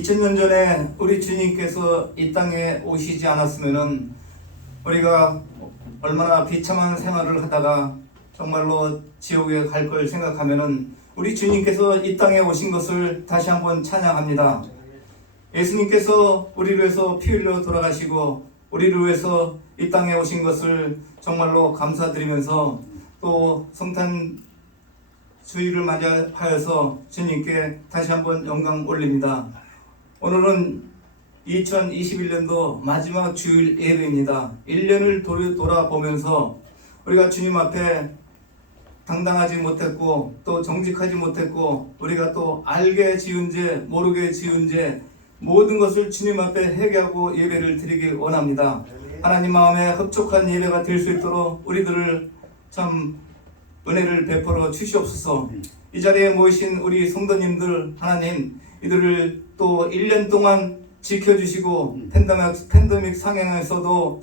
2000년 전에 우리 주님께서 이 땅에 오시지 않았으면은 우리가 얼마나 비참한 생활을 하다가 정말로 지옥에 갈 걸 생각하면은 우리 주님께서 이 땅에 오신 것을 다시 한번 찬양합니다. 예수님께서 우리를 위해서 피 흘려 돌아가시고 우리를 위해서 이 땅에 오신 것을 정말로 감사드리면서 또 성탄 주일을 맞이하여서 주님께 다시 한번 영광 올립니다. 오늘은 2021년도 마지막 주일 예배입니다. 1년을 돌아보면서 우리가 주님 앞에 당당하지 못했고 또 정직하지 못했고 우리가 또 알게 지은 죄 모르게 지은 죄 모든 것을 주님 앞에 회개하고 예배를 드리길 원합니다. 하나님 마음에 흡족한 예배가 될 수 있도록 우리들을 참 은혜를 베풀어 주시옵소서. 이 자리에 모이신 우리 성도님들 하나님 이들을 또 1년 동안 지켜주시고 팬데믹 상황에서도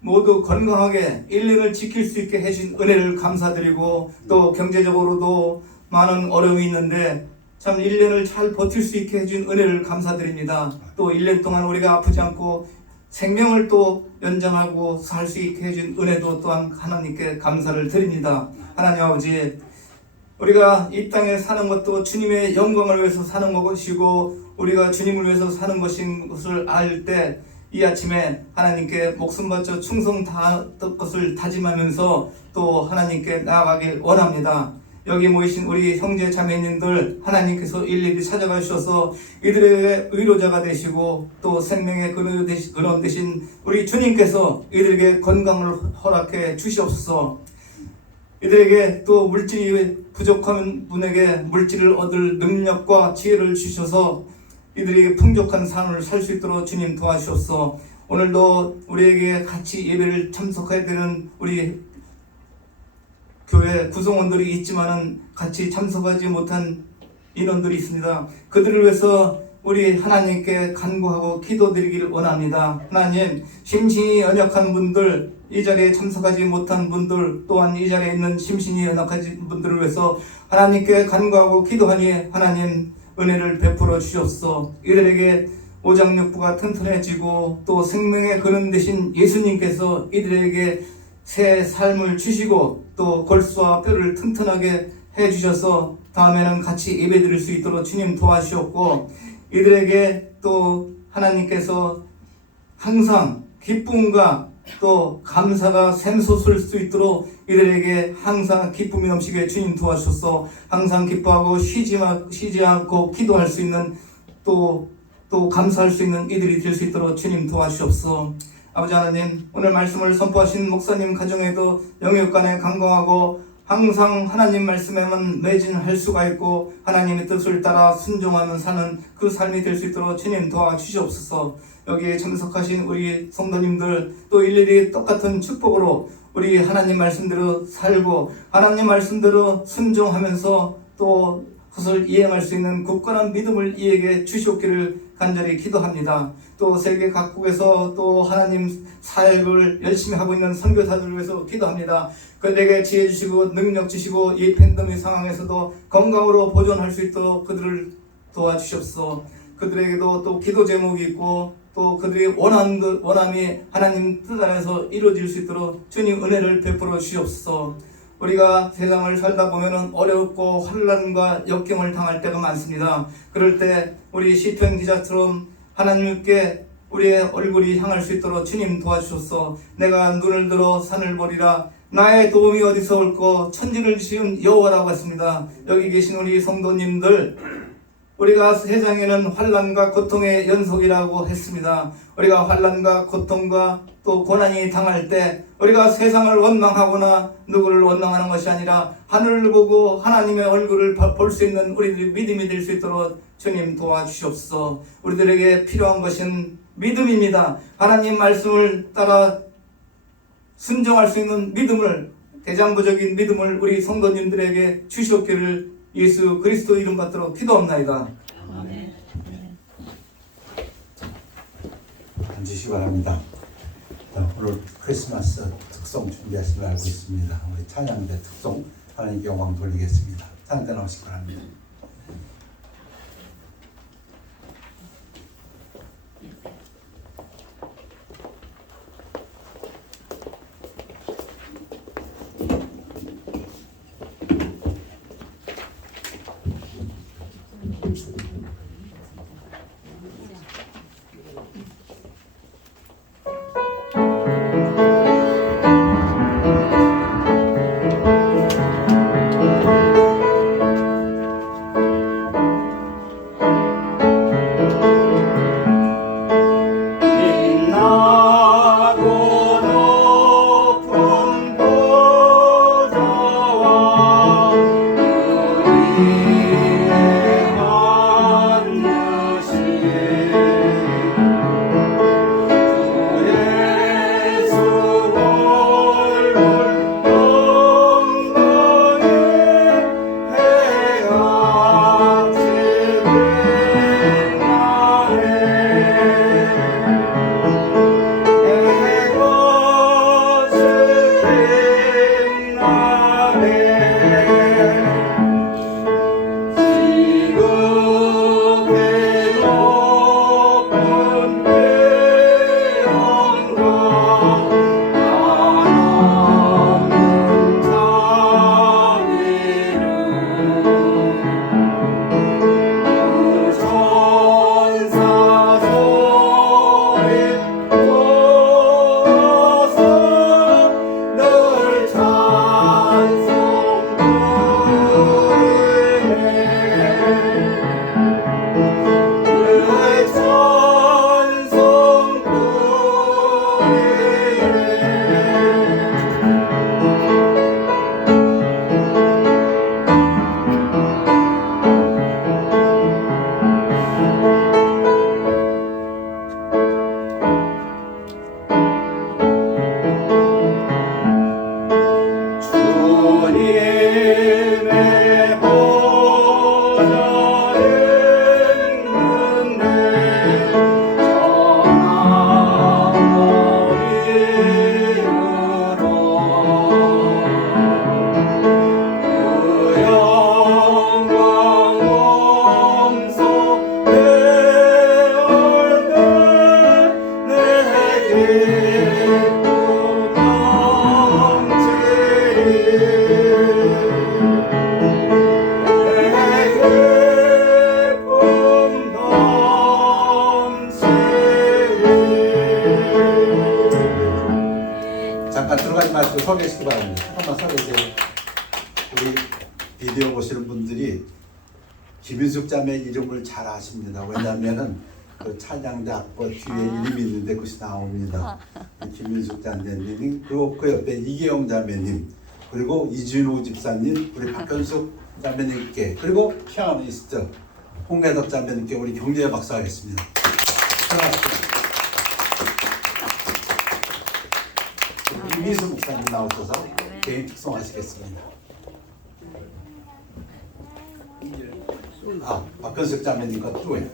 모두 건강하게 1년을 지킬 수 있게 해주신 은혜를 감사드리고 또 경제적으로도 많은 어려움이 있는데 참 1년을 잘 버틸 수 있게 해준 은혜를 감사드립니다. 또 1년 동안 우리가 아프지 않고 생명을 또 연장하고 살 수 있게 해준 은혜도 또한 하나님께 감사를 드립니다. 하나님 아버지, 우리가 이 땅에 사는 것도 주님의 영광을 위해서 사는 것이고 우리가 주님을 위해서 사는 것인 것을 알 때 이 아침에 하나님께 목숨 바쳐 충성 다할 것을 다짐하면서 또 하나님께 나아가길 원합니다. 여기 모이신 우리 형제 자매님들 하나님께서 일일이 찾아가 주셔서 이들에게 의로자가 되시고 또 생명의 근원 되신 우리 주님께서 이들에게 건강을 허락해 주시옵소서. 이들에게 또 물질이 부족한 분에게 물질을 얻을 능력과 지혜를 주셔서 이들에게 풍족한 삶을 살 수 있도록 주님 도와주옵소서. 오늘도 우리에게 같이 예배를 참석해야 되는 우리 교회 구성원들이 있지만은 같이 참석하지 못한 인원들이 있습니다. 그들을 위해서 우리 하나님께 간구하고 기도드리기를 원합니다. 하나님, 심신이 연약한 분들, 이 자리에 참석하지 못한 분들, 또한 이 자리에 있는 심신이 연약한 분들을 위해서 하나님께 간구하고 기도하니 하나님 은혜를 베풀어 주시옵소서. 이들에게 오장육부가 튼튼해지고 또 생명의 근원 되신 예수님께서 이들에게 새 삶을 주시고 또 골수와 뼈를 튼튼하게 해주셔서 다음에는 같이 예배드릴 수 있도록 주님 도와주셨고 이들에게 또 하나님께서 항상 기쁨과 또 감사가 샘솟을 수 있도록 이들에게 항상 기쁨이 넘치게 주님 도와주셔서 항상 기뻐하고 쉬지 않고 기도할 수 있는 또 감사할 수 있는 이들이 될 수 있도록 주님 도와주시옵소서. 아버지 하나님, 오늘 말씀을 선포하신 목사님 가정에도 영육간에 강건하고 항상 하나님 말씀에만 매진할 수가 있고 하나님의 뜻을 따라 순종하며 사는 그 삶이 될 수 있도록 주님 도와주시옵소서. 여기에 참석하신 우리 성도님들 또 일일이 똑같은 축복으로 우리 하나님 말씀대로 살고 하나님 말씀대로 순종하면서 또 그것을 이행할 수 있는 굳건한 믿음을 이에게 주시옵기를 간절히 기도합니다. 또 세계 각국에서 또 하나님 사역을 열심히 하고 있는 선교사들을 위해서 기도합니다. 그들에게 지혜 주시고 능력 주시고 이 팬데믹 상황에서도 건강으로 보존할 수 있도록 그들을 도와주시옵소서. 그들에게도 또 기도 제목이 있고 또 그들이 원함이 하나님 뜻 안에서 이루어질 수 있도록 주님 은혜를 베풀어 주시옵소서. 우리가 세상을 살다 보면은 어렵고 환난과 역경을 당할 때가 많습니다. 그럴 때 우리 시편 기자처럼 하나님께 우리의 얼굴이 향할 수 있도록 주님 도와주셔서 내가 눈을 들어 산을 보리라 나의 도움이 어디서 올꼬 천지를 지은 여호와라고 했습니다. 여기 계신 우리 성도님들 우리가 세상에는 환난과 고통의 연속이라고 했습니다. 우리가 환난과 고통과 또 고난이 당할 때 우리가 세상을 원망하거나 누구를 원망하는 것이 아니라 하늘을 보고 하나님의 얼굴을 볼 수 있는 우리들이 믿음이 될 수 있도록 주님 도와주시옵소서. 우리들에게 필요한 것은 믿음입니다. 하나님 말씀을 따라 순종할 수 있는 믿음을 대장부적인 믿음을 우리 성도님들에게 주시옵기를 예수 그리스도 이름 받도록 기도합나이다. 아멘. 앉으시기 바랍니다. 오늘 크리스마스 특송 준비하시면 알고 있습니다. 우리 찬양대 특송 하나님께 영광 돌리겠습니다. 찬양대 나오시기 바랍니다. 나서 이제 우리 비디오 보시는 분들이 김윤숙 자매 이름을 잘 아십니다. 왜냐하면은 그 찬양대 악보 뒤에 이름이 있는데 그것이 나옵니다. 김윤숙 자매님이 그리고 그 옆에 이계영 자매님 그리고 이준호 집사님 우리 박현숙 자매님께 그리고 피아니스트 홍래덕 자매님께 우리 경례의 박수 하겠습니다. 이미수 목사님 나오셔서 개인 축송하시겠습니다. 박현숙 자매님 것도 해.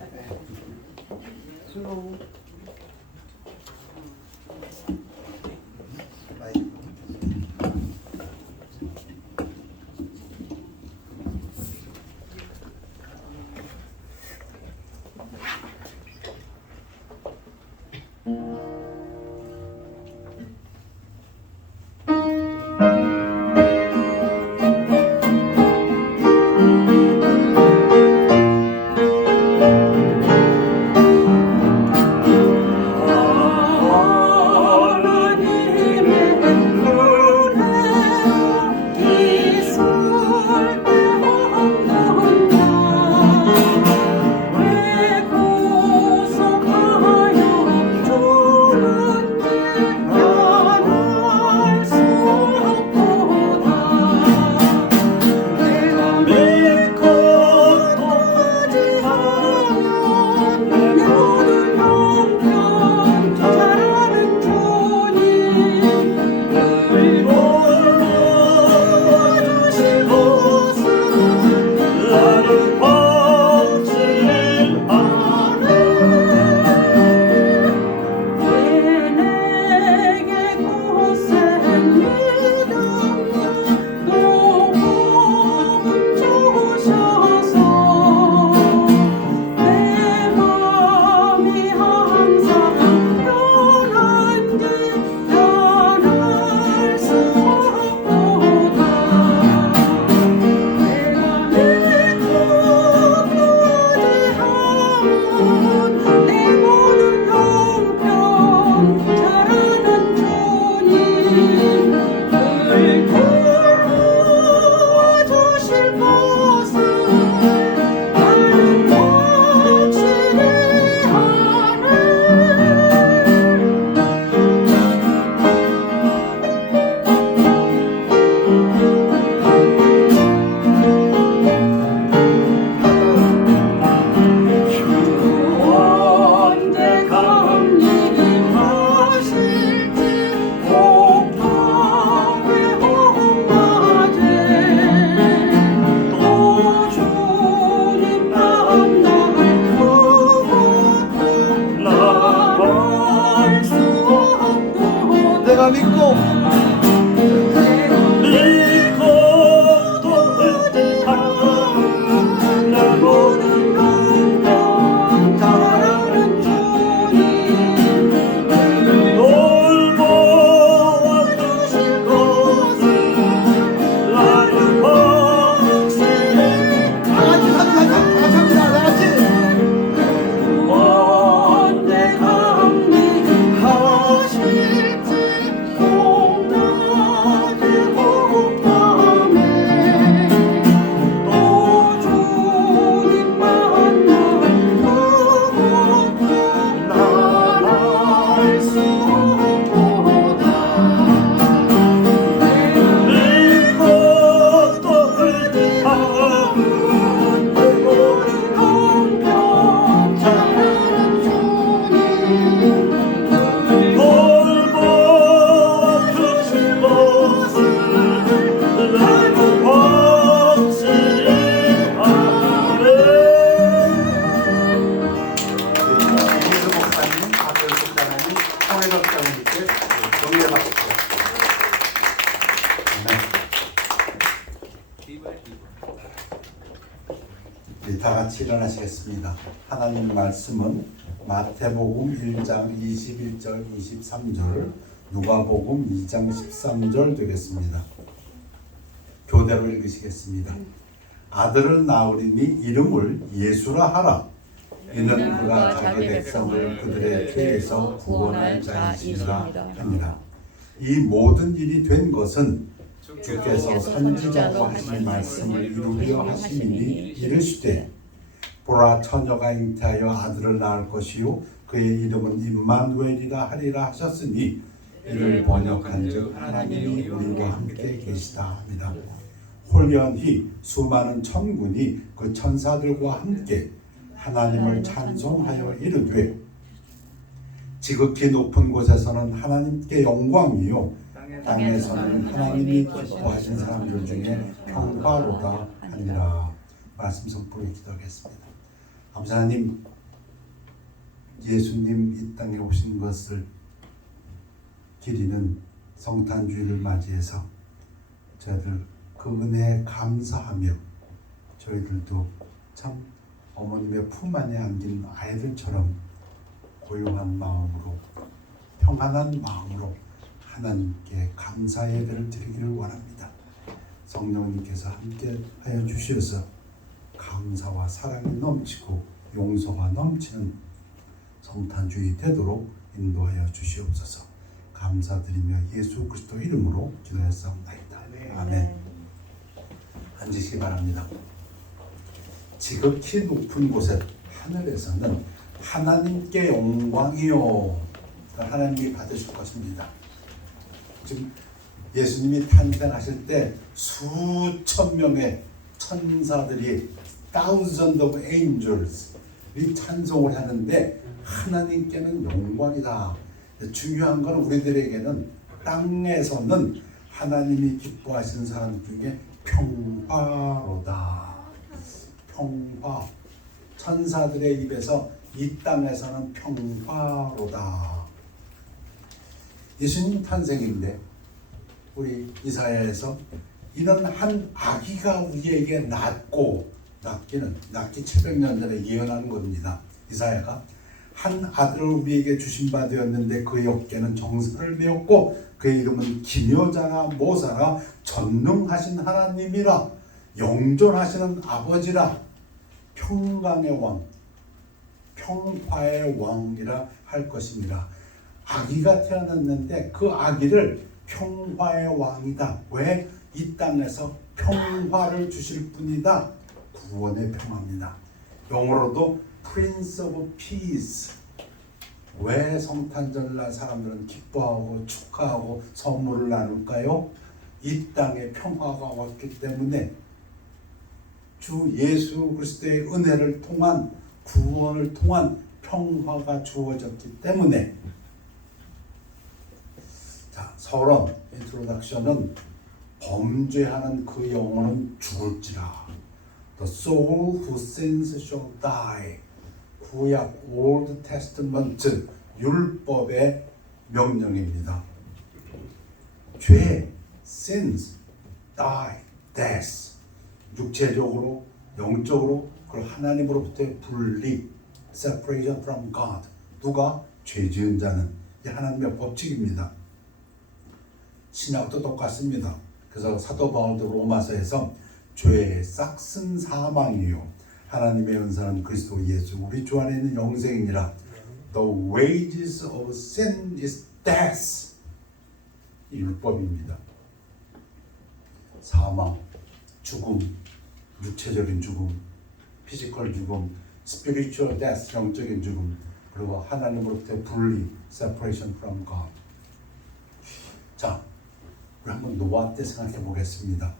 다 같이 일어나시겠습니다. 하나님 말씀은 마태복음 1장 21절 23절 누가복음 2장 13절 되겠습니다. 교대로 읽으시겠습니다. 아들을 낳으리니 이름을 예수라 하라. 이는 그가 자기 백성을 그들의 죄에서 구원할 자이시라 하니라. 이 모든 일이 된 것은 주께서 선지자로 하신 말씀을 이루려 하심이니 이르시되 보라 처녀가 잉태하여 아들을 낳을 것이요 그의 이름은 임마누엘이라 하리라 하셨으니 이를 번역한즉 하나님이 우리와 함께 계시다 합니다. 홀연히 수많은 천군이 그 천사들과 함께 하나님을 찬송하여 이르되 지극히 높은 곳에서는 하나님께 영광이요 땅에서는 하나님이 기뻐하신 사람들 중에 평화로다 하니라. 말씀 선포에 기도하겠습니다. 아버지 하나님, 예수님 이 땅에 오신 것을 기리는 성탄주의를 맞이해서 저희들 그 은혜에 감사하며 저희들도 참 어머님의 품 안에 안긴 아이들처럼 고요한 마음으로 평안한 마음으로 하나님께 감사 예배를 드리기를 원합니다. 성령님께서 함께 하여 주셔서 감사와 사랑이 넘치고 용서가 넘치는 성탄주의 되도록 인도하여 주시옵소서. 감사드리며 예수 그리스도 이름으로 기도했사옵나이다. 아멘. 앉으시기 바랍니다. 지극히 높은 곳에 하늘에서는 하나님께 영광이요 하나님이 받으실 것입니다. 지금 예수님이 탄생하실 때 수천 명의 천사들이 thousands of angels 이 찬송을 하는데 하나님께는 영광이다. 중요한 건 우리들에게는 땅에서는 하나님이 기뻐하시는 사람 중에 평화로다. 평화. 천사들의 입에서 이 땅에서는 평화로다. 예수님 탄생인데 우리 이사야에서 이는 한 아기가 우리에게 낳기 700년 전에 예언한 겁니다. 이사야가 한 아들을 우리에게 주신 바 되었는데 그의 어깨는 정사를 메었고 그의 이름은 기묘자나 모사라 전능하신 하나님이라 영존하시는 아버지라 평강의 왕 평화의 왕이라 할 것입니다. 아기가 태어났는데 그 아기를 평화의 왕이다. 왜? 이 땅에서 평화를 주실 분이다. 구원의 평화입니다. 영어로도 Prince of Peace. 왜 성탄절날 사람들은 기뻐하고 축하하고 선물을 나눌까요? 이 땅에 평화가 왔기 때문에 주 예수 그리스도의 은혜를 통한 구원을 통한 평화가 주어졌기 때문에. 자, 서론 인트로덕션은 범죄하는 그 영혼은 죽을지라. The soul who sins shall die. 구약 Old Testament 율법의 명령입니다. 죄, sins, die, death. 육체적으로, 영적으로, 그리고 하나님으로부터의 분리, separation from God. 누가? 죄 지은 자는. 이 하나님의 법칙입니다. 신약도 똑같습니다. 그래서 사도 바울도 로마서에서 죄의 싹슨 사망이요 하나님의 은사는 그리스도 예수 우리 주 안에 있는 영생이니라. The wages of sin is death. 이 율법입니다. 사망, 죽음, 육체적인 죽음, 피지컬 죽음, spiritual death, 영적인 죽음, 그리고 하나님으로부터의 분리, separation from God. 자, 우리 한번 노아 때 생각해 보겠습니다.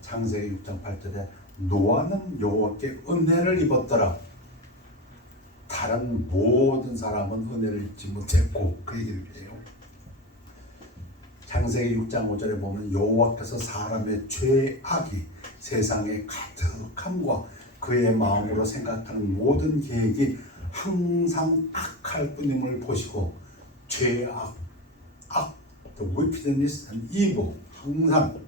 창세기 6장 8절에 노아는 여호와께 은혜를 입었더라. 다른 모든 사람은 은혜를 입지 못했고 그 얘기를 해요. 창세기 6장 5절에 보면 여호와께서 사람의 죄악이 세상에 가득함과 그의 마음으로 생각하는 모든 계획이 항상 악할 뿐임을 보시고 죄악, the wickedness and evil 항상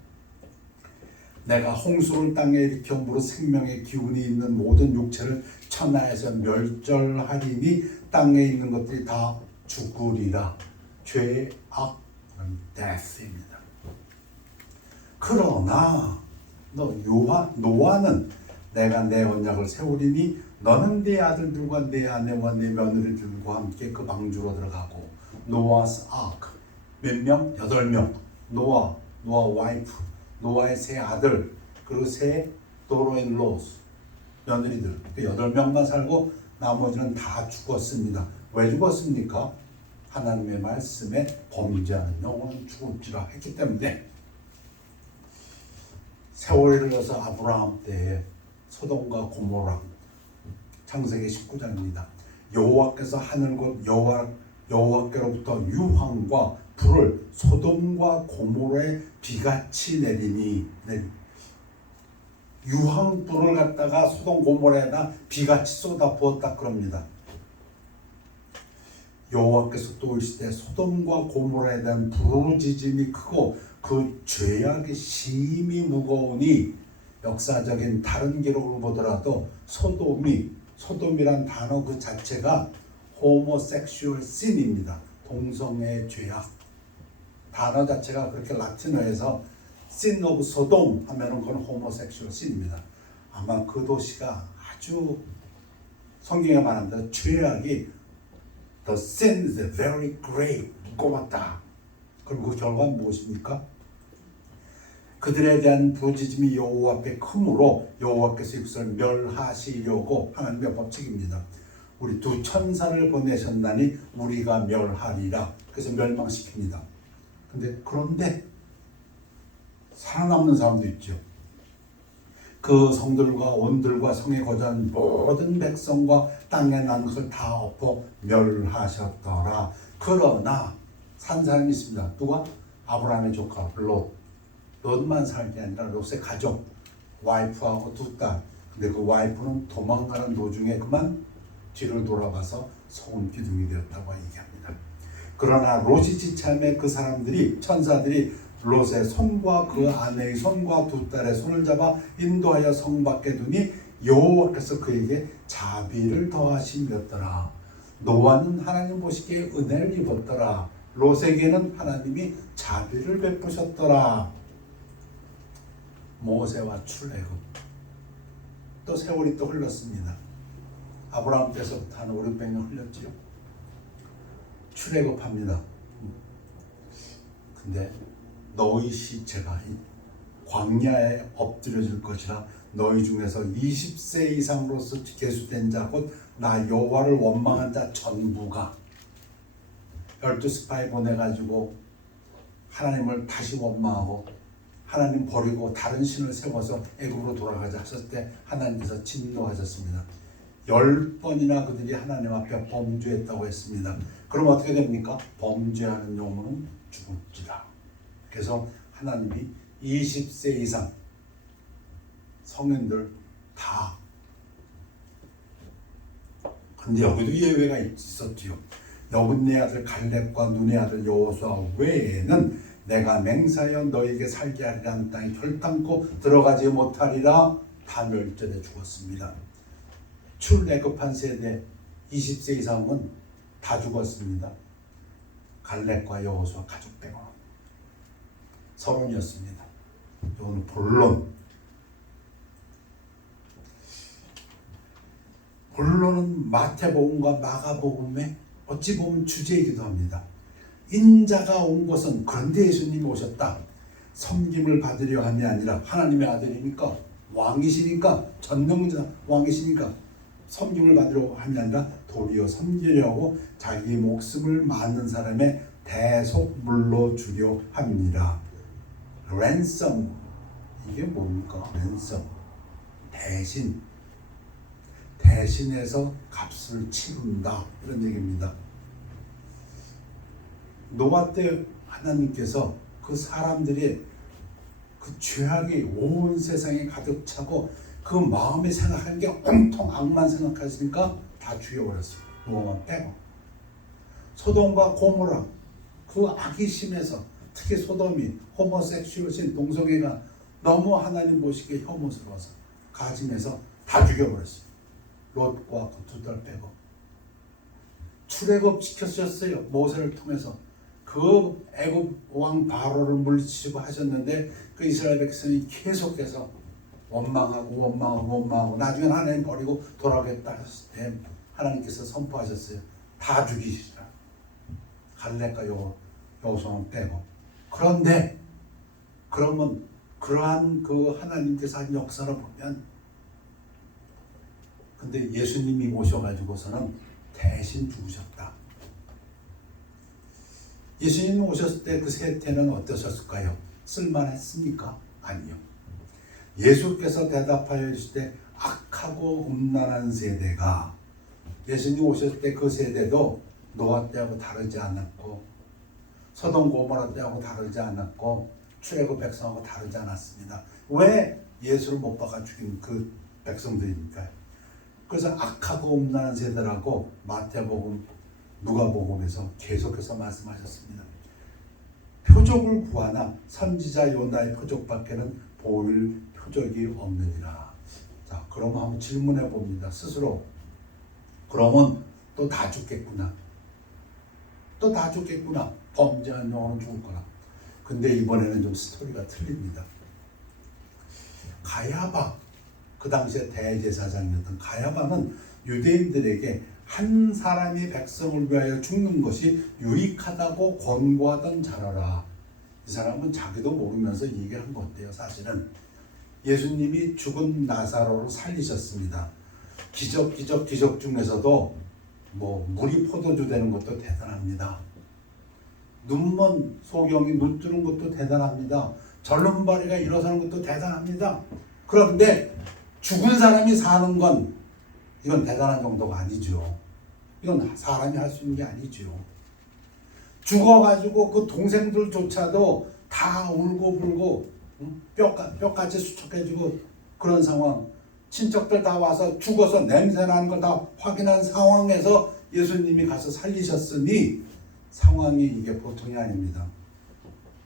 내가 홍수를 땅에 일으켜 물어 생명의 기운이 있는 모든 육체를 천하에서 멸절하리니 땅에 있는 것들이 다 죽으리라. 죄악, death입니다. 그러나 노아는 내가 내 언약을 세우리니 너는 네 아들들과 네 아내와 네 며느리들과 함께 그 방주로 들어가고 노아's ark 몇 명? 8명. 노아 와이프 노아의 세 아들 그리고 세 도로인로스 며느리들 그 8명만 살고 나머지는 다 죽었습니다. 왜 죽었습니까? 하나님의 말씀에 범죄하는 영혼은 죽을지라 했기 때문에. 세월이 흘러서 아브라함 때에 소돔과 고모라 창세기 19장입니다. 여호와께서 하늘 곧 여호와께로부터 유황과 불을 소돔과 고모라에 비같이 내리니 유황불을 갖다가 소돔 고모라에다 비같이 쏟아 부었다 그럽니다. 여호와께서 또 이르시되 소돔과 고모라에 대한 부르짖음이 크고 그 죄악이 심히 무거우니 역사적인 다른 기록을 보더라도 소돔이란 단어 그 자체가 호모섹슈얼 신입니다. 동성애 죄악 단어 자체가 그렇게 라틴어에서 sin of Sodom 하면은 그건 호모섹슈얼 신입니다. 아마 그 도시가 아주 성경에 말한 대로 죄악이 The sin is very great 무거웠다. 그럼 그 결과는 무엇입니까? 그들에 대한 부르짖음이 여호와 앞에 크므로 여호와께서 이것을 멸하시려고 하나님의 법칙입니다. 우리 두 천사를 보내셨나니 우리가 멸하리라. 그래서 멸망시킵니다. 그런데 살아남는 사람도 있죠. 그 성들과 온들과 성에 거주한 모든 백성과 땅에 난 것을 다 엎어 멸하셨더라. 그러나 산 사람이 있습니다. 누가? 아브라함의 조카 롯만 살 게 아니라 롯의 가족, 와이프하고 두 딸. 근데 그 와이프는 도망가는 도중에 그만 뒤를 돌아봐서 소금 기둥이 되었다고 얘기합니다. 그러나 롯이 지참에 그 사람들이 천사들이 롯의 손과 그 아내의 손과 두 딸의 손을 잡아 인도하여 성 밖에 두니 여호와께서 그에게 자비를 더하시렸더라. 노아는 하나님 보시기에 은혜를 입었더라. 롯에게는 하나님이 자비를 베푸셨더라. 모세와 출애굽. 또 세월이 또 흘렀습니다. 아브라함 때서부터 한 5, 600년 흘렸지요. 출애굽합니다. 근데 너희 시체가 광야에 엎드려질 것이라 너희 중에서 20세 이상으로서 계수된 자 곧 나 여호와를 원망한 자 전부가 12스파이 보내가지고 하나님을 다시 원망하고 하나님 버리고 다른 신을 세워서 애굽으로 돌아가자 하셨을 때 하나님께서 진노하셨습니다. 10번이나 그들이 하나님 앞에 범죄했다고 했습니다. 그럼 어떻게 됩니까? 범죄하는 영혼은 죽을지라. 그래서 하나님이 20세 이상 성인들 다. 근데 여기도 예외가 있었지요. 여분네 아들 갈렙과 눈의 아들 여호수아 외에는 내가 맹세하여 너에게 살게 하리라는 땅에 결단코 들어가지 못하리라. 다 멸절해 죽었습니다. 출애굽한 세대 20세 이상은 다 죽었습니다. 갈렙과 여호수아 가족 빼고 서론이었습니다. 이건 본론은 마태복음과 마가복음의 어찌 보면 주제이기도 합니다. 인자가 온 것은 그런데 예수님이 오셨다. 섬김을 받으려 함이 아니라 하나님의 아들이니까 왕이시니까 전능자 왕이시니까 섬김을 받으려 함이 아니라 도리어 섬기려고 자기 목숨을 맞는 사람의 대속 물러주려 합니다. 랜섬 이게 뭡니까? 랜섬 대신해서 값을 치른다 이런 얘기입니다. 노아 때 하나님께서 그 사람들이 그 죄악이 온 세상에 가득 차고 그 마음에 생각하는 게 온통 악만 생각하시니까 다 죽여버렸어요. 노아만 빼고. 소돔과 고모라 그 악이 심해서 특히 소돔이 호모섹슈얼신 동성애가 너무 하나님 보시기에 혐오스러워서 가짐해서 다 죽여버렸어요. 롯과 그 두 딸 빼고. 출애굽 시켜주셨어요. 모세를 통해서. 그 애굽 왕 바로를 물리치고 하셨는데 그 이스라엘 백성이 계속해서 원망하고 나중에 하나님 버리고 돌아오겠다 하셨을 때 하나님께서 선포하셨어요. 다 죽이시라. 갈렙과 여호수아는 빼고. 그런데 그러면 그러한 그 하나님께서 한 역사를 보면, 근데 예수님이 오셔가지고서는 대신 죽으셨다. 예수님이 오셨을 때 그 세태는 어떠셨을까요? 쓸만했습니까? 아니요. 예수께서 대답하여 주실 때 악하고 음란한 세대가, 예수님 오셨을 때 그 세대도 노아 때하고 다르지 않았고 소돔 고모라 때하고 다르지 않았고 출애굽 백성하고 다르지 않았습니다. 왜 예수를 못 박아 죽인 그 백성들입니까? 그래서 악하고 음란한 세대라고 마태복음, 누가복음에서 계속해서 말씀하셨습니다. 표적을 구하나 선지자 요나의 표적밖에는 보일 표적이 없느니라. 자, 그럼 한번 질문해 봅니다. 스스로. 그러면 또 다 죽겠구나. 또 다 죽겠구나. 범죄한 영혼은 죽을 거나. 근데 이번에는 좀 스토리가 틀립니다. 가야바, 그 당시에 대제사장이었던 가야바는 유대인들에게 한 사람이 백성을 위하여 죽는 것이 유익하다고 권고하던 자라라. 이 사람은 자기도 모르면서 얘기한 것 같아요. 사실은 예수님이 죽은 나사로를 살리셨습니다. 기적 중에서도 뭐 물이 포도주 되는 것도 대단합니다. 눈먼 소경이 눈 뜨는 것도 대단합니다. 절름발이가 일어서는 것도 대단합니다. 그런데 죽은 사람이 사는 건 이건 대단한 정도가 아니죠. 이건 사람이 할 수 있는 게 아니죠. 죽어가지고 그 동생들조차도 다 울고불고 뼈까지 수척해지고 그런 상황, 친척들 다 와서 죽어서 냄새나는 걸 다 확인한 상황에서 예수님이 가서 살리셨으니 상황이 이게 보통이 아닙니다.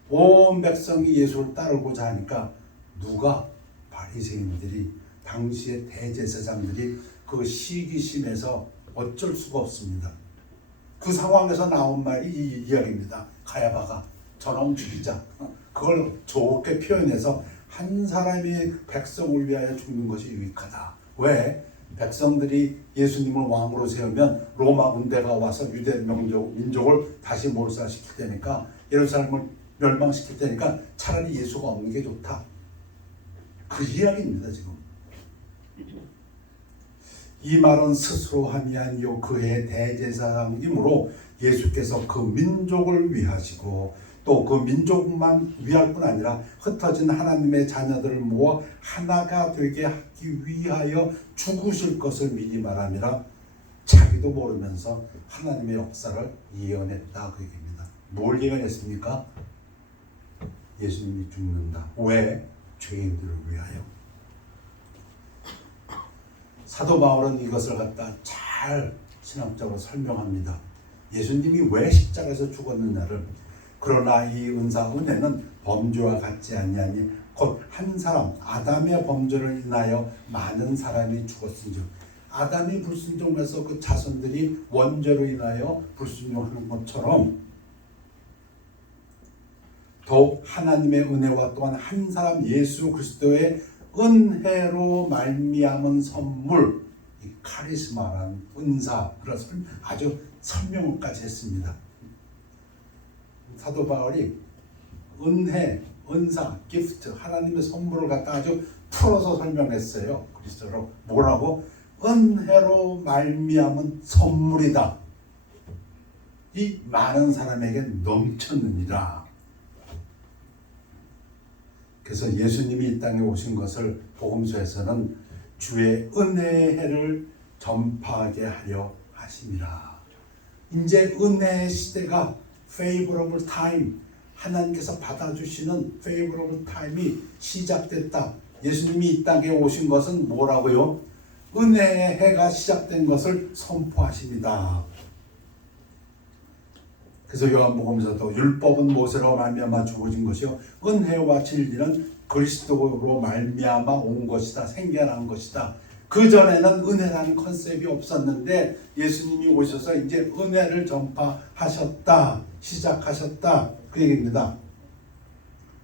온 백성이 예수를 따르고자 하니까 누가, 바리새인들이, 당시의 대제사장들이 그 시기심에서 어쩔 수가 없습니다. 그 상황에서 나온 말이 이 이야기입니다. 가야바가 저놈 죽이자. 그걸 좋게 표현해서 한 사람이 백성을 위하여 죽는 것이 유익하다. 왜? 백성들이 예수님을 왕으로 세우면 로마 군대가 와서 유대 민족을 다시 몰살시킬 테니까, 예루살렘을 멸망시킬 테니까 차라리 예수가 없는 게 좋다. 그 이야기입니다. 지금 이 말은 스스로 함이 아니요 그의 대제사장이므로 예수께서 그 민족을 위하시고 또 그 민족만 위할 뿐 아니라 흩어진 하나님의 자녀들을 모아 하나가 되게 하기 위하여 죽으실 것을 미리 말함이라. 자기도 모르면서 하나님의 역사를 예언했다, 그 얘기입니다. 뭘 예언했습니까? 예수님이 죽는다. 왜? 죄인들을 위하여. 사도 바울은 이것을 갖다 잘 신학적으로 설명합니다. 예수님이 왜 십자가에서 죽었느냐를. 그러나 이 은사 은혜는 범죄와 같지 아니하니 곧 한 사람 아담의 범죄를 인하여 많은 사람이 죽었은즉, 아담이 불순종해서 그 자손들이 원죄로 인하여 불순종하는 것처럼 더욱 하나님의 은혜와 또한 한 사람 예수 그리스도의 은혜로 말미암은 선물, 이 카리스마라는 은사를 아주 설명까지 했습니다. 사도 바울이 은혜, 은사, 기프트, 하나님의 선물을 갖다 아주 풀어서 설명했어요. 그리스도로. 뭐라고? 은혜로 말미암은 선물이다. 이 많은 사람에게 넘쳤느니라. 그래서 예수님이 이 땅에 오신 것을 복음서에서는 주의 은혜의 해를 전파하게 하려 하심이라. 이제 은혜의 시대가 favorable time, 하나님께서 받아주시는 favorable time이 시작됐다. 예수님이 이 땅에 오신 것은 뭐라고요? 은혜의 해가 시작된 것을 선포하십니다. 그래서 요한복음에서도 율법은 모세로 말미암아 주어진 것이요 은혜와 진리는 그리스도로 말미암아 온 것이다, 생겨난 것이다. 그 전에는 은혜라는 컨셉이 없었는데 예수님이 오셔서 이제 은혜를 전파하셨다, 시작하셨다, 그 얘기입니다.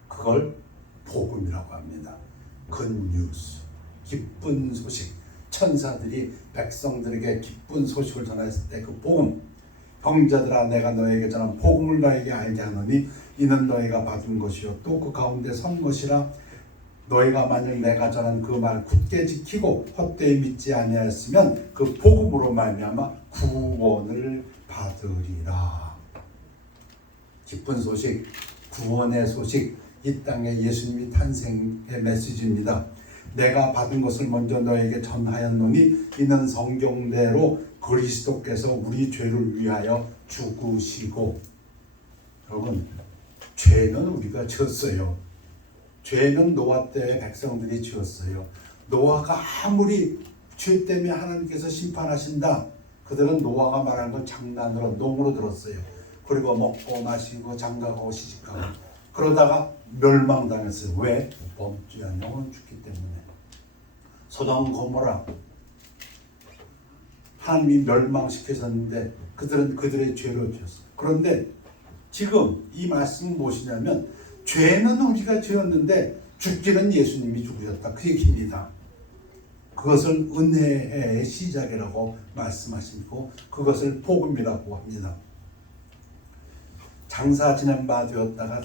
그걸 복음이라고 합니다. 굿뉴스, 기쁜 소식. 천사들이 백성들에게 기쁜 소식을 전했을 때 그 복음. 형제들아, 내가 너에게 전한 복음을 너에게 알게 하노니 이는 너희가 받은 것이요 또 그 가운데 선 것이라. 너희가 만일 내가 전한 그 말 굳게 지키고 헛되이 믿지 아니하였으면 그 복음으로 말미암아 구원을 받으리라. 기쁜 소식, 구원의 소식, 이 땅에 예수님이 탄생의 메시지입니다. 내가 받은 것을 먼저 너에게 전하였노니 이는 성경대로 그리스도께서 우리 죄를 위하여 죽으시고, 여러분, 죄는 우리가 지었어요. 죄는 노아 때의 백성들이 지었어요. 노아가 아무리 죄 때문에 하나님께서 심판하신다, 그들은 노아가 말한 걸 장난으로 농으로 들었어요. 그리고 먹고 마시고 장가가고 시집가고 그러다가 멸망당했어요. 왜? 범죄한 영혼 죽기 때문에. 소돔 고모라 하나님이 멸망시키셨는데 그들은 그들의 죄로 지었어요. 그런데 지금 이 말씀은 무엇이냐면 죄는 우리가 지었는데 죽기는 예수님이 죽으셨다, 그 얘기입니다. 그것을 은혜의 시작이라고 말씀하시고 그것을 복음이라고 합니다. 장사 지낸 바 되었다가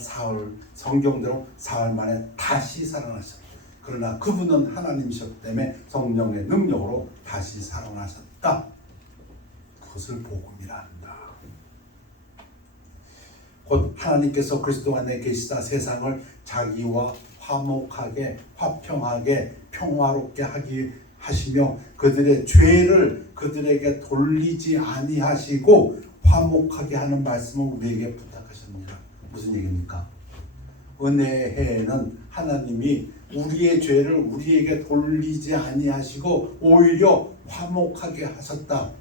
성경대로 사흘 만에 다시 살아나셨다. 그러나 그분은 하나님이셨기 때문에 성령의 능력으로 다시 살아나셨다. 그것을 복음이라 한다. 곧 하나님께서 그리스도 안에 계시다 세상을 자기와 화목하게 화평하게 평화롭게 하시며 그들의 죄를 그들에게 돌리지 아니하시고 화목하게 하는 말씀을 우리에게 부탁하십니다. 무슨 얘기입니까? 은혜의 해에는 하나님이 우리의 죄를 우리에게 돌리지 아니하시고 오히려 화목하게 하셨다.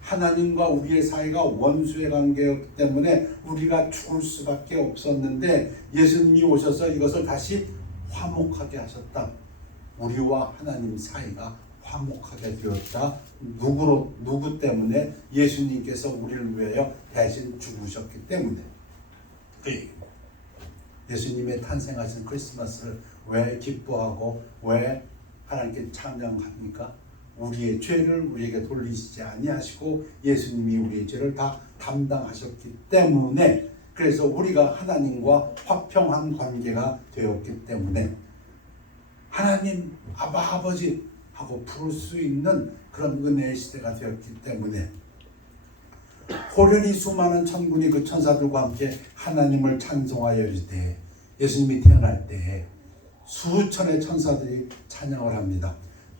하나님과 우리의 사이가 원수의 관계였기 때문에 우리가 죽을 수밖에 없었는데 예수님이 오셔서 이것을 다시 화목하게 하셨다. 우리와 하나님 사이가 화목하게 되었다. 누구 때문에? 예수님께서 우리를 위하여 대신 죽으셨기 때문에. 예수님의 탄생하신 크리스마스를 왜 기뻐하고 왜 하나님께 찬양합니까? 우리의 죄를 우리에게 돌리시지 아니하시고 예수님이 우리의 죄를 다 담당하셨기 때문에, 그래서 우리가 하나님과 화평한 관계가 되었기 때문에 하나님 아바 아버지 하고 부를 수 있는 그런 은혜의 시대가 되었기 때문에 호련히 수많은 천군이 그 천사들과 함께 하나님을 찬송하여 이르되, 예수님이 태어날 때 수천의 천사들이 찬양을 합니다.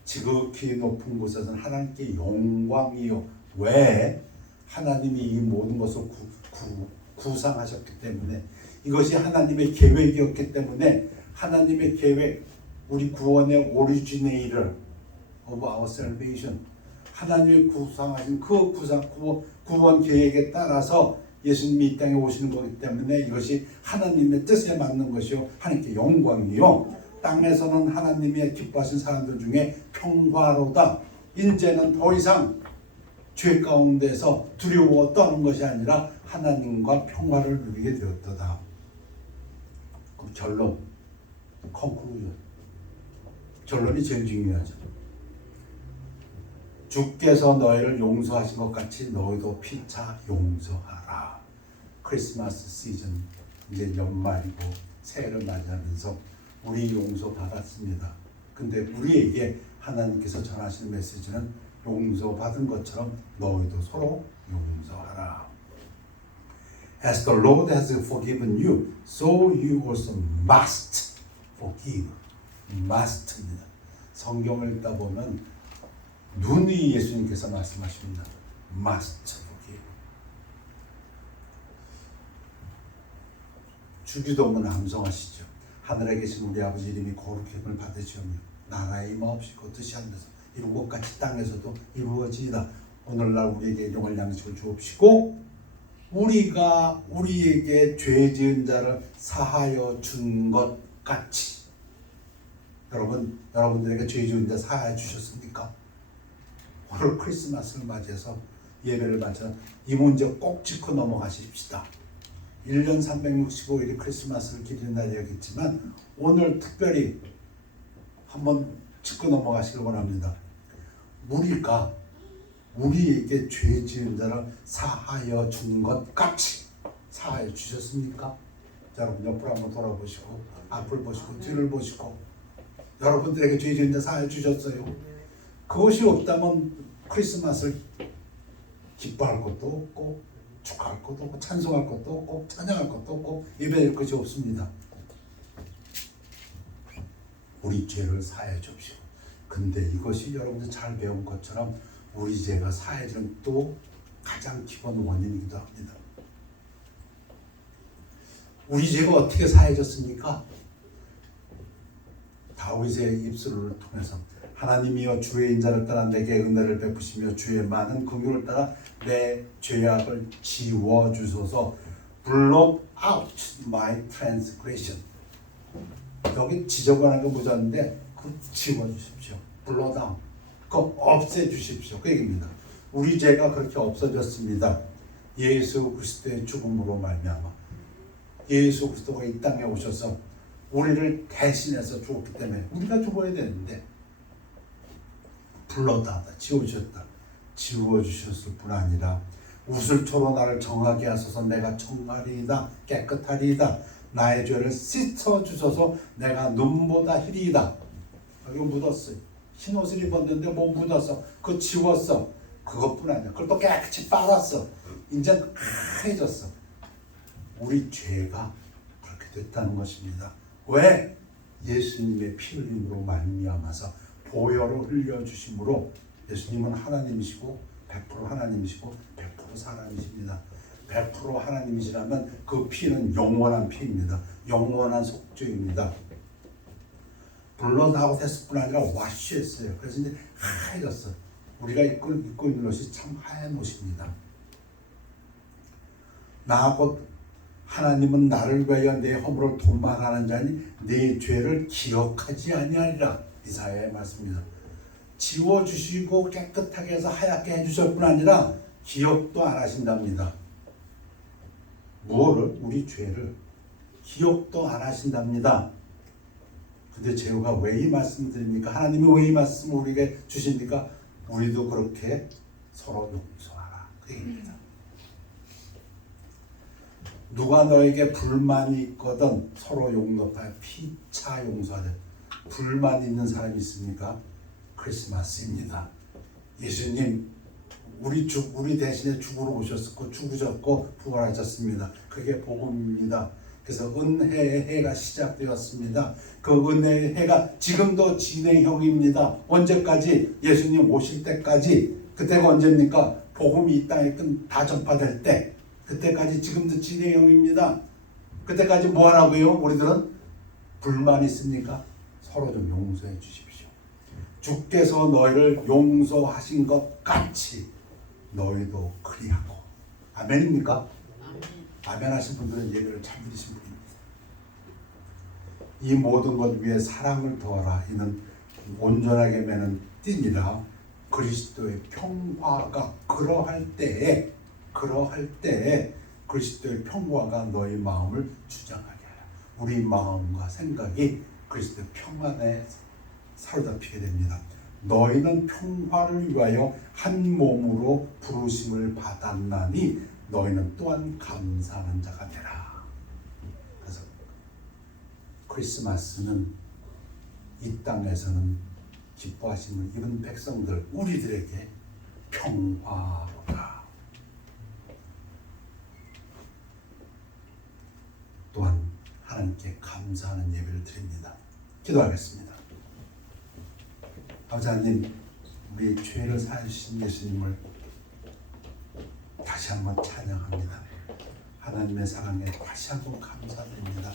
지극히 높은 곳에서는 하나님께 영광이요. 왜? 하나님이 이 모든 것을 구상하셨기 때문에, 이것이 하나님의 계획이었기 때문에, 하나님의 계획, 우리 구원의 오리지네이터 of our salvation, 하나님이 구상하신 그 구원 계획에 따라서 예수님이 이 땅에 오시는 거기 때문에 이것이 하나님의 뜻에 맞는 것이요 하나님께 영광이요, 땅에서는 하나님의 기뻐하신 사람들 중에 평화로다. 이제는 더 이상 죄 가운데서 두려워 떠는 것이 아니라 하나님과 평화를 누리게 되었다. 그럼 결론, conclusion. 결론이 제일 중요하죠. 주께서 너희를 용서하신 것 같이 너희도 피차 용서하라. 크리스마스 시즌 이제 연말이고 새해를 맞이하면서 우리 용서받았습니다. 근데 우리에게 하나님께서 전하시는 메시지는 용서받은 것처럼 너희도 서로 용서하라. As the Lord has forgiven you, so you also must forgive. must입니다. 성경을 읽다 보면 눈이 예수님께서 말씀하십니다. must forgive. 주기도문 암송하시죠. 하늘에 계신 우리 아버지 이름이 거룩함을 받으시오며 나라의 임하옵시고 뜻이 하늘에서 이룬 것 같이 땅에서도 이루어지이다. 오늘날 우리에게 일용할 양식을 주옵시고 우리가 우리에게 죄 지은 자를 사하여 준 것 같이. 여러분들에게 죄 지은 자 사하여 주셨습니까? 오늘 크리스마스를 맞이해서 예배를 맞춰 이 문제 꼭 짚고 넘어가십시다. 1년 365일이 크리스마스를 기리는 날이었겠지만 오늘 특별히 한번 짚고 넘어가시길 원합니다. 우리가 우리에게 죄 지은 자를 사하여 준 것 같이 사하여 주셨습니까? 자, 여러분 옆으로 한번 돌아보시고 앞을 보시고 뒤를 보시고 여러분들에게 죄 지은 데 사해 주셨어요. 그것이 없다면 크리스마스를 기뻐할 것도 없고 축하할 것도 없고 찬송할 것도 없고 찬양할 것도 없고 예배할 것이 없습니다. 우리 죄를 사해 줍시오. 근데 이것이 여러분들 잘 배운 것처럼 우리 죄가 사해지는 또 가장 기본 원인이기도 합니다. 우리 죄가 어떻게 사해졌습니까? 다윗의 입술을 통해서 하나님이여 주의 인자를 따라 내게 은혜를 베푸시며 주의 많은 긍휼을 따라 내 죄악을 지워주소서. blot out my transgression. 여기 지저분한 거 묻었는데 그 지워주십시오. blot out. 그거 없애주십시오. 그 얘기입니다. 우리 죄가 그렇게 없어졌습니다. 예수 그리스도의 죽음으로 말미암아 예수 그리스도가 이 땅에 오셔서 우리를 대신해서 죽었기 때문에 우리가 죽어야 되는데 불렀다, 지워주셨다. 지워주셨을 뿐 아니라 우슬초로 나를 정하게 하소서. 내가 청하리이다, 깨끗하리이다. 나의 죄를 씻어주소서. 내가 눈보다 희리이다. 여기 묻었어요. 흰 옷을 입었는데 뭐 묻었어. 그거 지웠어. 그것뿐 아니라 그걸 또 깨끗이 빨았어. 이제 하얘졌어. 우리 죄가 그렇게 됐다는 것입니다. 왜? 예수님의 피 흘림으로 말미암아서 보혈을 흘려주심으로. 예수님은 하나님이시고 100% 하나님이시고 100% 사람이십니다. 100% 하나님이시라면 그 피는 영원한 피입니다. 영원한 속죄입니다. 블러드하고 됐을 뿐 아니라 와쉬했어요. 그래서 이제 하얘졌어. 우리가 입고 있는 옷이 참 하얀 옷입니다. 나하고 하나님은 나를 위하여 내 허물을 도말하는 자니 네 죄를 기억하지 아니하리라. 이사야의 말씀입니다. 지워주시고 깨끗하게 해서 하얗게 해주실 뿐 아니라 기억도 안 하신답니다. 무엇을? 우리 죄를 기억도 안 하신답니다. 근데 제가 왜 이 말씀을 드립니까? 하나님이 왜 이 말씀을 우리에게 주십니까? 우리도 그렇게 서로 용서하라. 그 얘기입니다. 누가 너에게 불만이 있거든 서로 용서하여 피차 용서하되. 불만 있는 사람이 있습니까? 크리스마스입니다. 예수님 우리 대신에 죽으러 오셨고 죽으셨고 부활하셨습니다. 그게 복음입니다. 그래서 은혜의 해가 시작되었습니다. 그 은혜의 해가 지금도 진행형입니다. 언제까지? 예수님 오실 때까지. 그때가 언제입니까? 복음이 이 땅에 다 전파될 때. 그때까지 지금도 진행형입니다. 그때까지 뭐 하라고요? 우리들은 불만 있습니까? 서로 좀 용서해 주십시오. 주께서 너희를 용서하신 것 같이 너희도 그리하고. 아멘입니까? 아멘 하신 분들은 예배를 잘 드리신 분입니다. 이 모든 것 위에 사랑을 더하라. 이는 온전하게 매는 띠니라. 그리스도의 평화가 그러할 때에 그리스도의 평화가 너희 마음을 주장하게 하라. 우리 마음과 생각이 그리스도의 평안에 사로잡히게 됩니다. 너희는 평화를 위하여 한 몸으로 부르심을 받았나니 너희는 또한 감사하는 자가 되라. 그래서 크리스마스는 이 땅에서는 기뻐하심을 입은 백성들 우리들에게 평화로다. 또한 하나님께 감사하는 예배를 드립니다. 기도하겠습니다. 아버지 하나님, 우리 죄를 사해 주신 예수님을 다시 한번 찬양합니다. 하나님의 사랑에 다시 한번 감사드립니다.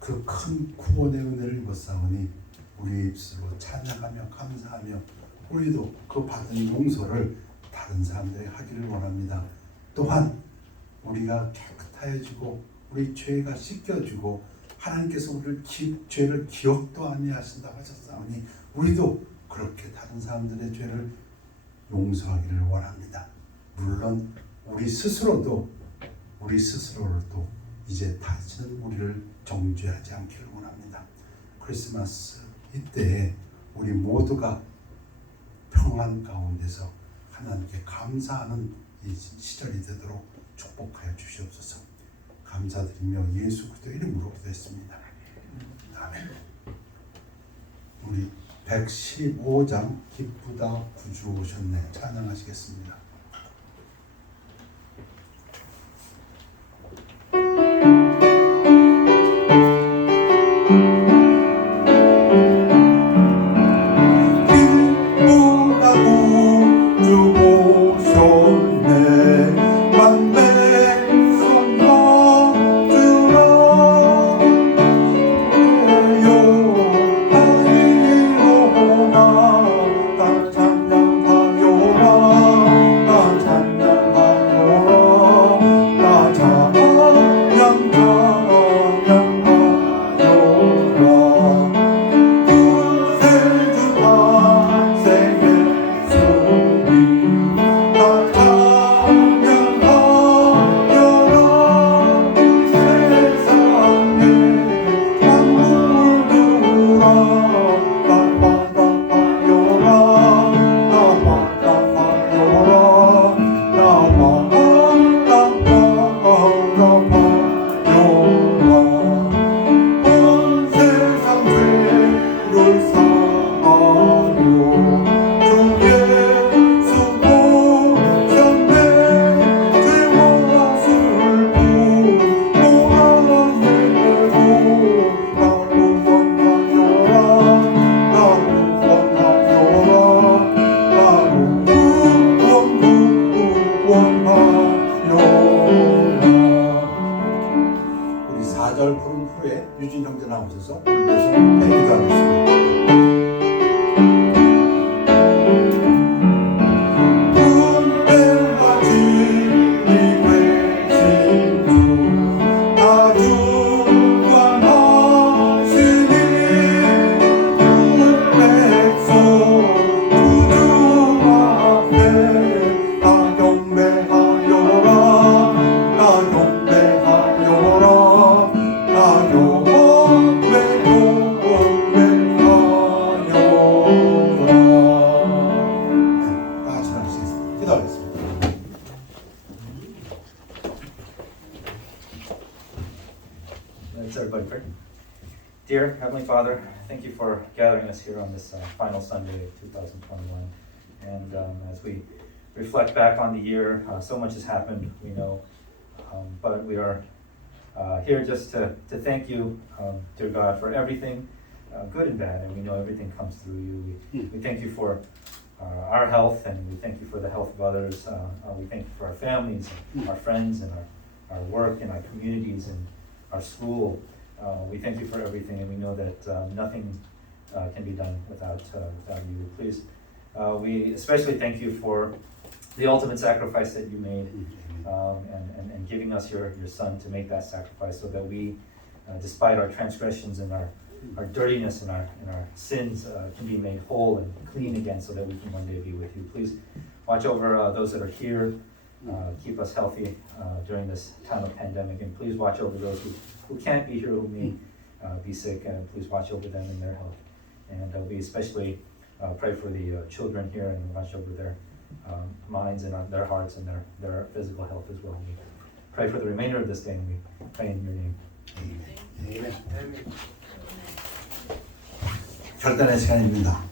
그 큰 구원의 은혜를 입었사오니 우리 입술로 찬양하며 감사하며 우리도 그 받은 용서를 다른 사람들에게 하기를 원합니다. 또한 우리가 깨끗해지고 우리 죄가 씻겨지고 하나님께서 우리를 죄를 기억도 아니하신다고 하셨사오니 우리도 그렇게 다른 사람들의 죄를 용서하기를 원합니다. 물론 우리 스스로를 또 이제 다시는 우리를 정죄하지 않기를 원합니다. 크리스마스 이때에 우리 모두가 평안 가운데서 하나님께 감사하는 이 시절이 되도록 축복하여 주시옵소서. 감사드리며 예수 그리스도 이름으로 기도했습니다. 아멘. 115장 기쁘다 구주 오셨네 찬양하시겠습니다. 우리 4절 부른 후에 유진 형제 나오셔서 울면서 기도하겠습니다. Let's everybody pray. Dear Heavenly Father, thank you for gathering us here on this final Sunday of 2021. And as we reflect back on the year, so much has happened, we know. But we are here just to thank you, dear God, for everything, good and bad. And we know everything comes through you. We thank you for our health, and we thank you for the health of others. We thank you for our families, and our friends, and our work, and our communities, and our school. We thank you for everything, and we know that nothing can be done without you. Please, we especially thank you for the ultimate sacrifice that you made, and giving us your Son to make that sacrifice, so that we, despite our transgressions and our dirtiness and our sins, can be made whole and clean again, so that we can one day be with you. Please watch over those that are here. Keep us healthy during this time of pandemic, and please watch over those who can't be here, who may be sick, and please watch over them in their health. And we especially pray for the children here, and watch over their minds and their hearts and their physical health as well. We pray for the remainder of this day, and we pray in your name. 아멘. 결단의 시간입니다.